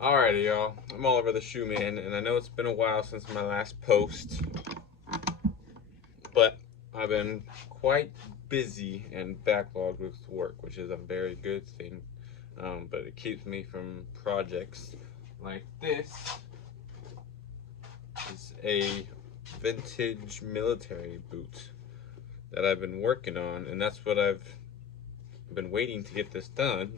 Alrighty, y'all. I'm all over the shoe man, and I know it's been a while since my last post, but I've been quite busy and backlogged with work, which is a very good thing. But it keeps me from projects like this. Is a vintage military boot that I've been working on, and that's what I've been waiting to get this done.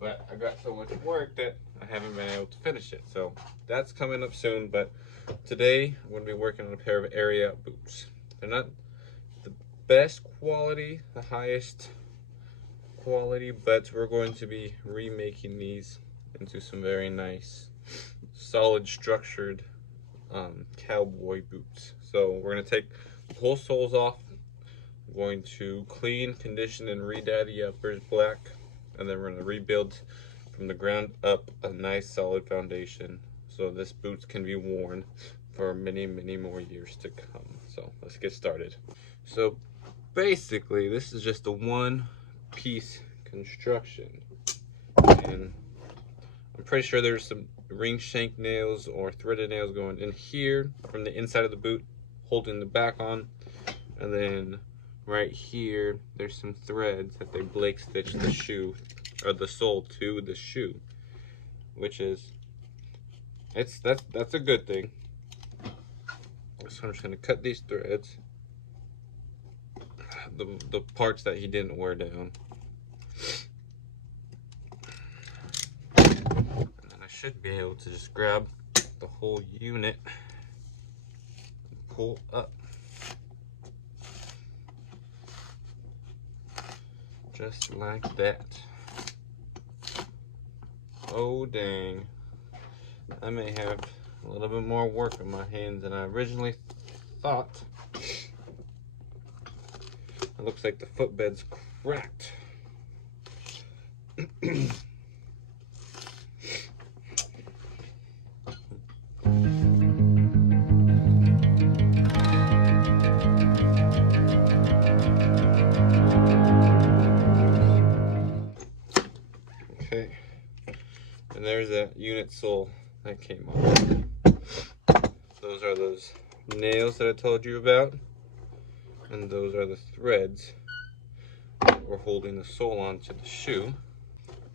But I got so much work that I haven't been able to finish it. So that's coming up soon. But today I'm going to be working on a pair of Ariat boots. They're not the best quality, the highest quality, but we're going to be remaking these into some very nice, solid, structured cowboy boots. So we're going to take the whole soles off. I'm going to clean, condition, and re-dye the uppers black. And then we're going to rebuild from the ground up a nice solid foundation so this boot can be worn for many more years to come. So let's get started. So basically this is just a one piece construction, and I'm pretty sure there's some ring shank nails or threaded nails going in here from the inside of the boot holding the back on, and then right here there's some threads that they Blake stitched the shoe or the sole to the shoe, which is that's a good thing. So I'm just gonna cut these threads, the parts that he didn't wear down, and then I should be able to just grab the whole unit and pull up. Just like that. Oh dang. I may have a little bit more work on my hands than I originally thought. It looks like the footbed's cracked. Okay, and there's that unit sole that came off. Those are those nails that I told you about, and those are the threads that were holding the sole onto the shoe.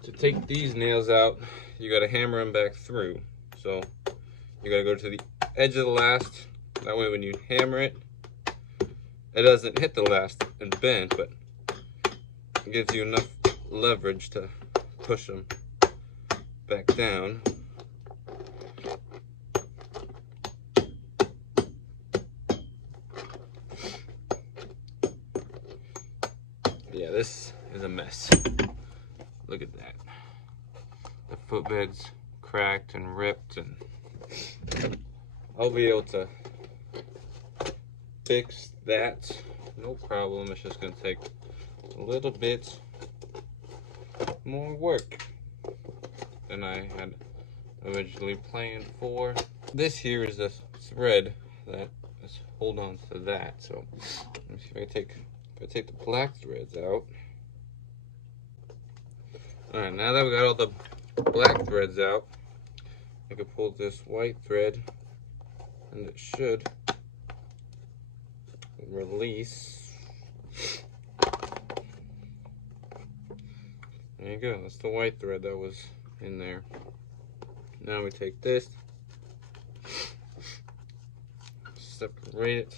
To take these nails out, you gotta hammer them back through. So you gotta go to the edge of the last. That way when you hammer it, it doesn't hit the last and bend, but it gives you enough leverage to push them back down. Yeah, this is a mess. Look at that. The footbed's cracked and ripped, and I'll be able to fix that. No problem. It's just gonna take a little bit more work than I had originally planned for. This here is a thread that is hold on to that. So let me see if I take the black threads out. All right, now that we got all the black threads out, I can pull this white thread, and it should release. There you go, that's the white thread that was in there. Now we take this, separate it,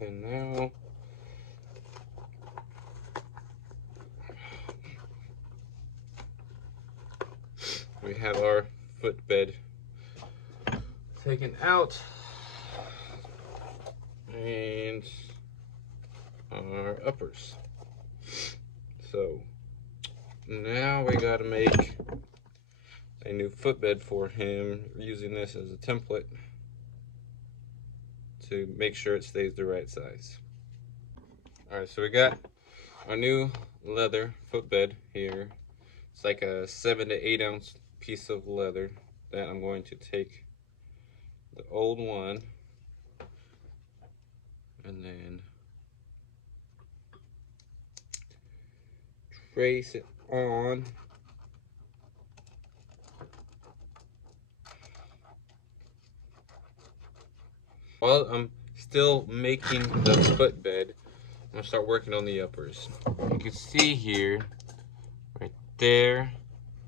and now we have our footbed taken out and our uppers. So now we gotta make a new footbed for him using this as a template to make sure it stays the right size. All right, so we got our new leather footbed here. It's like a 7 to 8 ounce piece of leather that I'm going to take the old one and then brace it on. While I'm still making the footbed, I'm gonna start working on the uppers. You can see here, right there,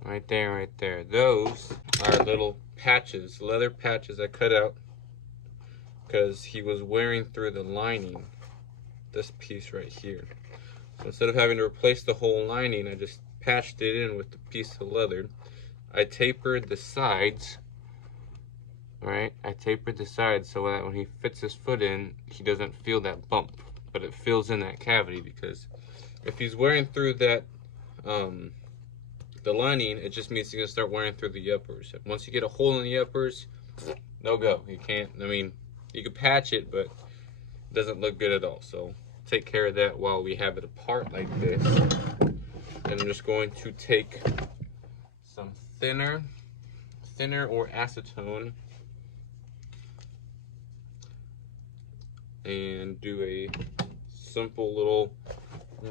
right there, right there. Those are little patches, leather patches I cut out because he was wearing through the lining, this piece right here. So instead of having to replace the whole lining, I just patched it in with the piece of leather. I tapered the sides. Alright, I tapered the sides so that when he fits his foot in, he doesn't feel that bump, but it fills in that cavity, because if he's wearing through that, the lining, it just means he's going to start wearing through the uppers. Once you get a hole in the uppers, no go. You can't, I mean, you can patch it, but it doesn't look good at all. So take care of that while we have it apart like this. And I'm just going to take some thinner or acetone and do a simple little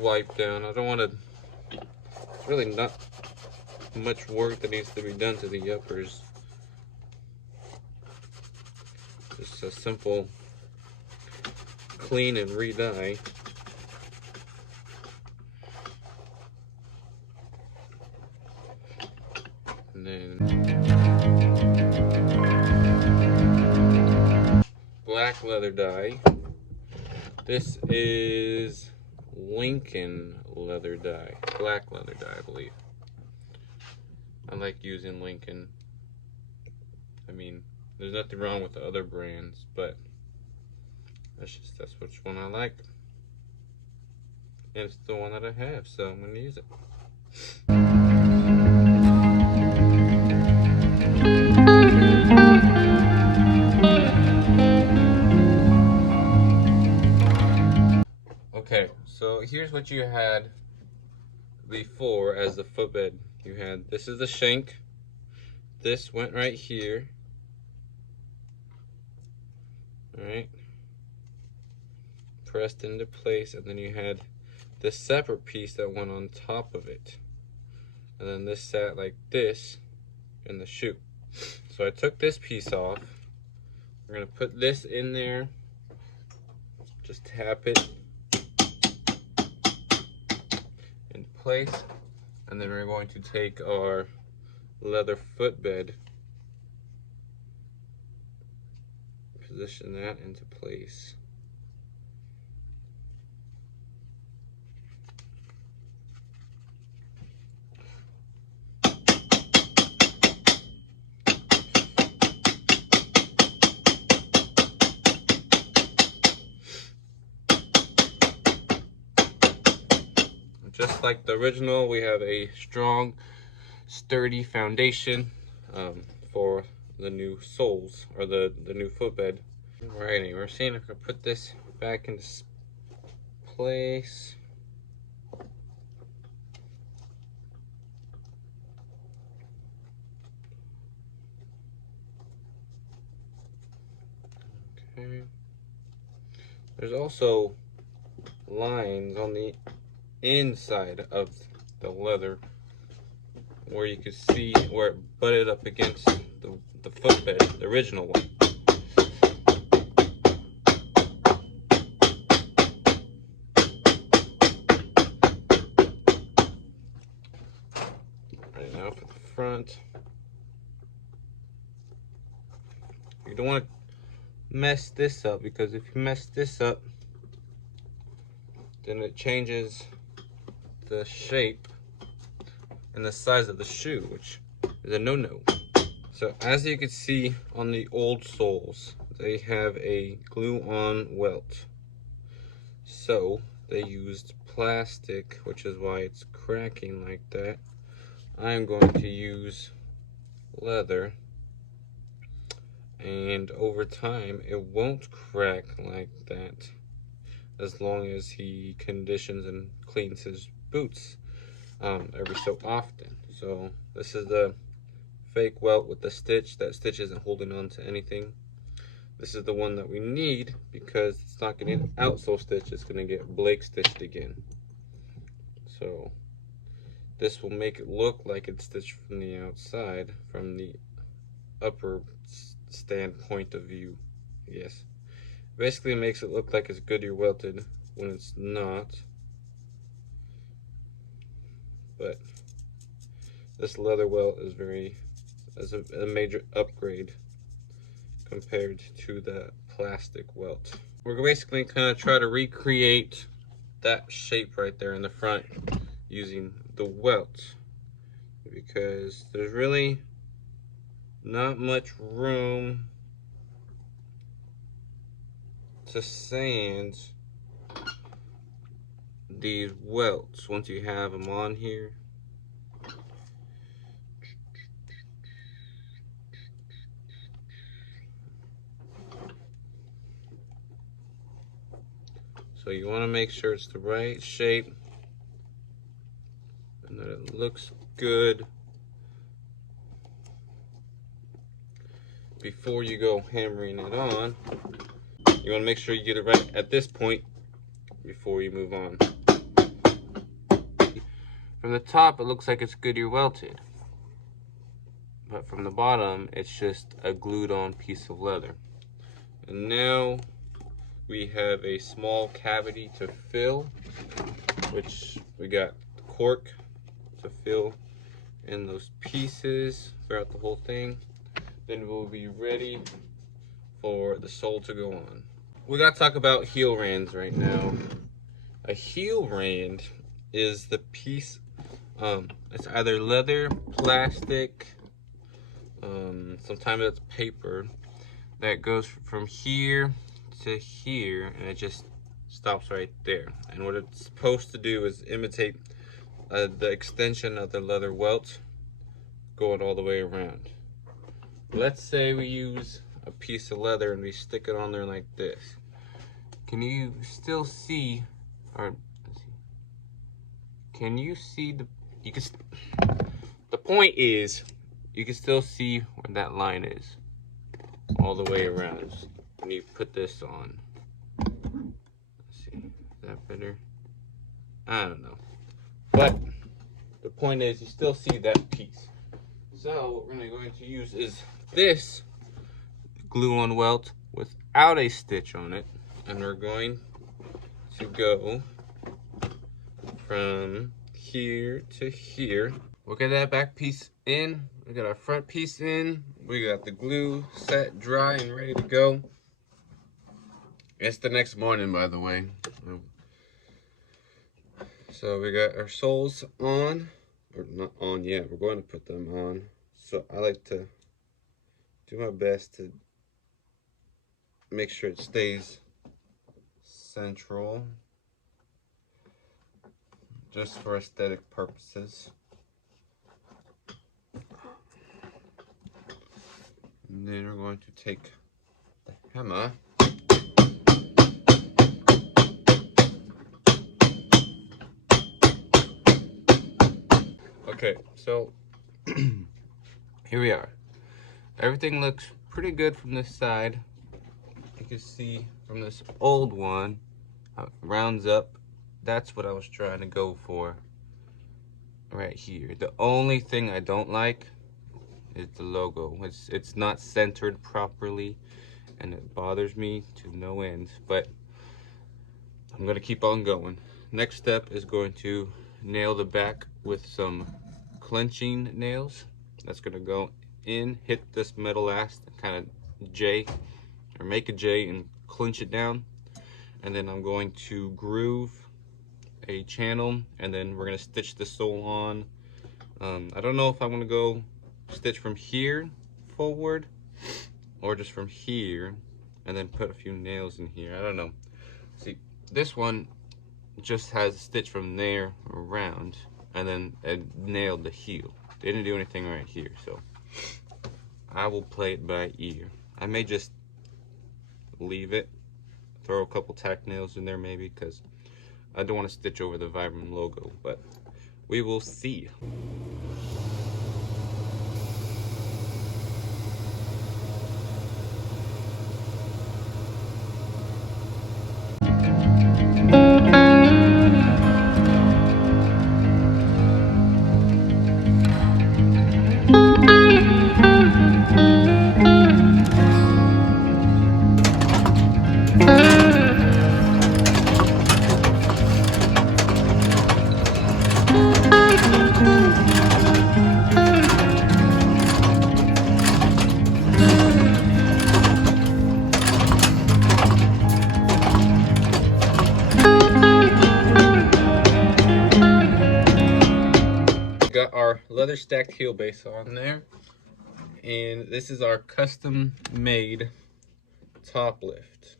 wipe down. I don't want to, it's really not much work that needs to be done to the uppers. Just a simple clean and re-dye. And then black leather dye. This is Lincoln leather dye, black leather dye, I believe. I like using Lincoln. I mean, there's nothing wrong with the other brands, but that's which one I like. And it's the one that I have, so I'm gonna use it. Okay, so here's what you had before as the footbed. You had, this is the shank, this went right here, alright, pressed into place, and then you had this separate piece that went on top of it, and then this sat like this in the shoe. So I took this piece off. We're going to put this in there, just tap it into place, and then we're going to take our leather footbed, position that into place. Just like the original, we have a strong, sturdy foundation for the new soles, or the new footbed. Alrighty, we're seeing if I put this back into place. Okay. There's also lines on the inside of the leather where you could see where it butted up against the footbed, the original one. Right now for the front. You don't want to mess this up, because if you mess this up, then it changes the shape and the size of the shoe, which is a no-no. So as you can see on the old soles, they have a glue-on welt. So they used plastic, which is why it's cracking like that. I'm going to use leather, and over time it won't crack like that as long as he conditions and cleans his boots every so often. So this is the fake welt with the stitch. That stitch isn't holding on to anything. This is the one that we need because it's not getting outsole stitch, it's going to get Blake stitched again. So This will make it look like it's stitched from the outside, from the upper standpoint of view, I guess. Basically, it makes it look like it's Goodyear welted when it's not. But this leather welt is a major upgrade compared to the plastic welt. We're basically kind of try to recreate that shape right there in the front using the welt, because there's really not much room to sand these welts once you have them on here. So you want to make sure it's the right shape and that it looks good before you go hammering it on. You want to make sure you get it right at this point before you move on. From the top, it looks like it's Goodyear welted, but from the bottom, it's just a glued on piece of leather. And now we have a small cavity to fill, which we got cork to fill in those pieces throughout the whole thing. Then we'll be ready for the sole to go on. We gotta talk about heel rands right now. A heel rand is the piece, it's either leather, plastic, sometimes it's paper, that goes from here to here, and it just stops right there. And what it's supposed to do is imitate the extension of the leather welt going all the way around. Let's say we use a piece of leather and we stick it on there like this. Can you still see, or let's see, can you see the point is, you can still see where that line is all the way around when you put this on. Let's see, is that better? I don't know. But the point is, you still see that piece. So what we're going to use is this glue-on welt without a stitch on it, and we're going to go from here to here. We'll get that back piece in, we got our front piece in, we got the glue set, dry, and ready to go. It's the next morning, by the way. So we got our soles on, or not on yet, we're going to put them on. So I like to do my best to make sure it stays central, just for aesthetic purposes. And then we're going to take the hammer okay, so here we are. Everything looks pretty good from this side. You can see from this old one how it rounds up. That's what I was trying to go for right here. The only thing I don't like is the logo. It's not centered properly, and it bothers me to no end, but I'm gonna keep on going. Next step is going to nail the back with some clenching nails. That's gonna go in, hit this metal ass, kind of J, or make a J and clinch it down. And then I'm going to groove a channel, and then we're gonna stitch the sole on. I don't know if I'm gonna go stitch from here forward or just from here and then put a few nails in here. I don't know. See, this one just has a stitch from there around, and then it nailed the heel. They didn't do anything right here, so I will play it by ear. I may just leave it, throw a couple tack nails in there maybe, because I don't want to stitch over the Vibram logo, but we will see. got our leather stacked heel base on there, and this is our custom made top lift.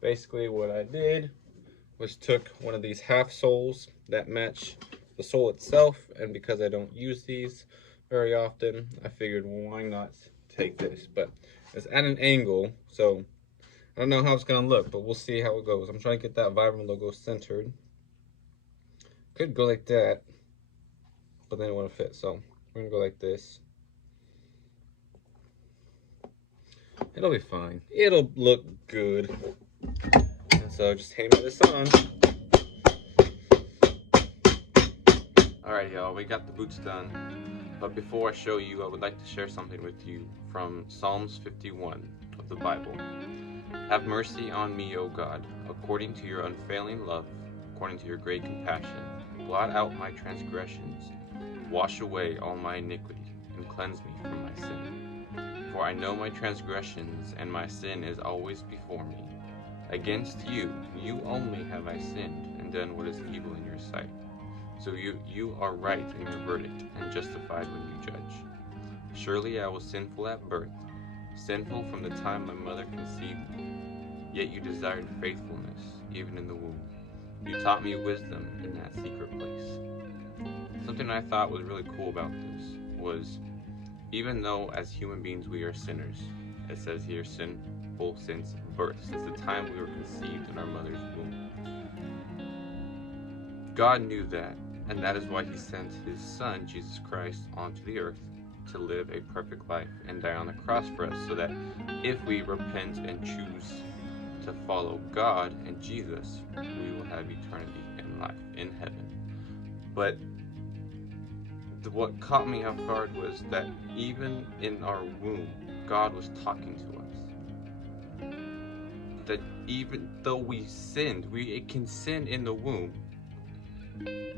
Basically what I did was took one of these half soles that match the sole itself, and because I don't use these very often, I figured, well, why not take this? But it's at an angle, so I don't know how it's gonna look, but we'll see how it goes. I'm trying to get that Vibram logo centered. Could go like that, but then it won't fit, so we're gonna go like this. It'll be fine. It'll look good. And so just hammer this on. Alright y'all, we got the boots done. But before I show you, I would like to share something with you from Psalms 51 of the Bible. Have mercy on me, O God, according to your unfailing love, according to your great compassion. Blot out my transgressions, wash away all my iniquity, and cleanse me from my sin. For I know my transgressions, and my sin is always before me. Against you, you only have I sinned, and done what is evil in your sight. So you are right in your verdict, and justified when you judge. Surely I was sinful at birth, sinful from the time my mother conceived me. Yet you desired faithfulness, even in the womb. You taught me wisdom in that secret place. Something I thought was really cool about this was, even though as human beings we are sinners, it says here sinful since birth, since the time we were conceived in our mother's womb. God knew that, and that is why he sent his son, Jesus Christ, onto the earth to live a perfect life and die on the cross for us, so that if we repent and choose to follow God and Jesus, we will have eternity in life in heaven. But what caught me off guard was that even in our womb, God was talking to us. That even though we sinned, it can sin in the womb,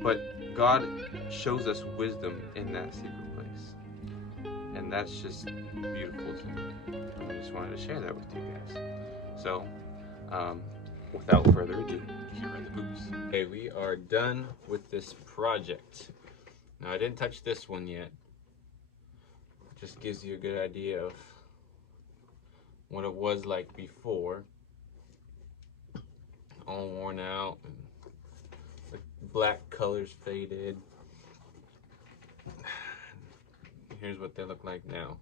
but God shows us wisdom in that secret place. And that's just beautiful to me. I just wanted to share that with you guys. So, without further ado, here are the boots. Okay, we are done with this project. Now, I didn't touch this one yet. It just gives you a good idea of what it was like before. All worn out, and the black colors faded. Here's what they look like now.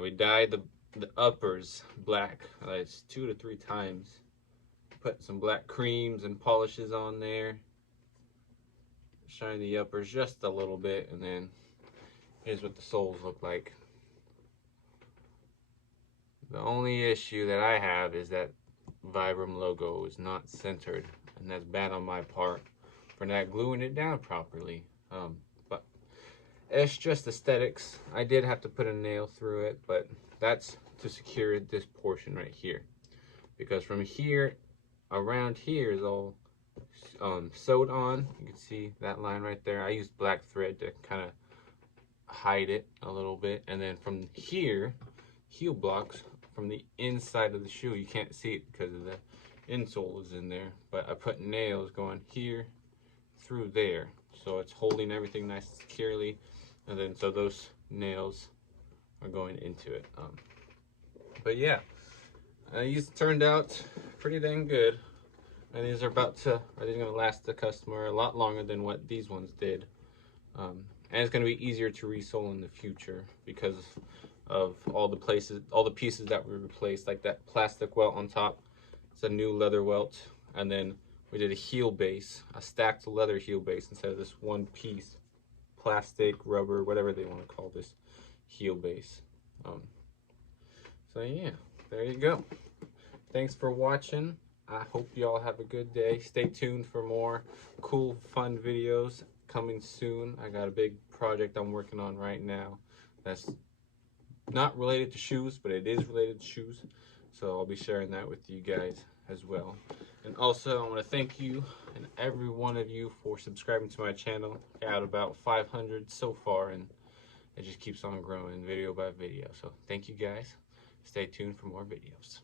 We dyed the uppers black, it's 2 to 3 times. Put some black creams and polishes on there. Shine the uppers just a little bit, and then here's what the soles look like. The only issue that I have is that Vibram logo is not centered, and that's bad on my part for not gluing it down properly. But it's just aesthetics. I did have to put a nail through it, but that's to secure this portion right here, because from here around here is all sewed on. You can see that line right there. I used black thread to kind of hide it a little bit, and then from here, heel blocks from the inside of the shoe, you can't see it because of the insole is in there, but I put nails going here through there, so it's holding everything nice and securely, and then so those nails are going into it. But yeah, these turned out pretty dang good, and these are they're gonna last the customer a lot longer than what these ones did, and it's gonna be easier to resole in the future because of all the pieces that we replaced, like that plastic welt on top. It's a new leather welt, and then we did a heel base, a stacked leather heel base instead of this one piece plastic, rubber, whatever they want to call this heel base. So yeah, there you go. Thanks for watching. I hope y'all have a good day. Stay tuned for more cool, fun videos coming soon. I got a big project I'm working on right now that's not related to shoes, but it is related to shoes. So I'll be sharing that with you guys as well. And also, I want to thank you and every one of you for subscribing to my channel. Got about 500 so far, and it just keeps on growing video by video. So thank you guys. Stay tuned for more videos.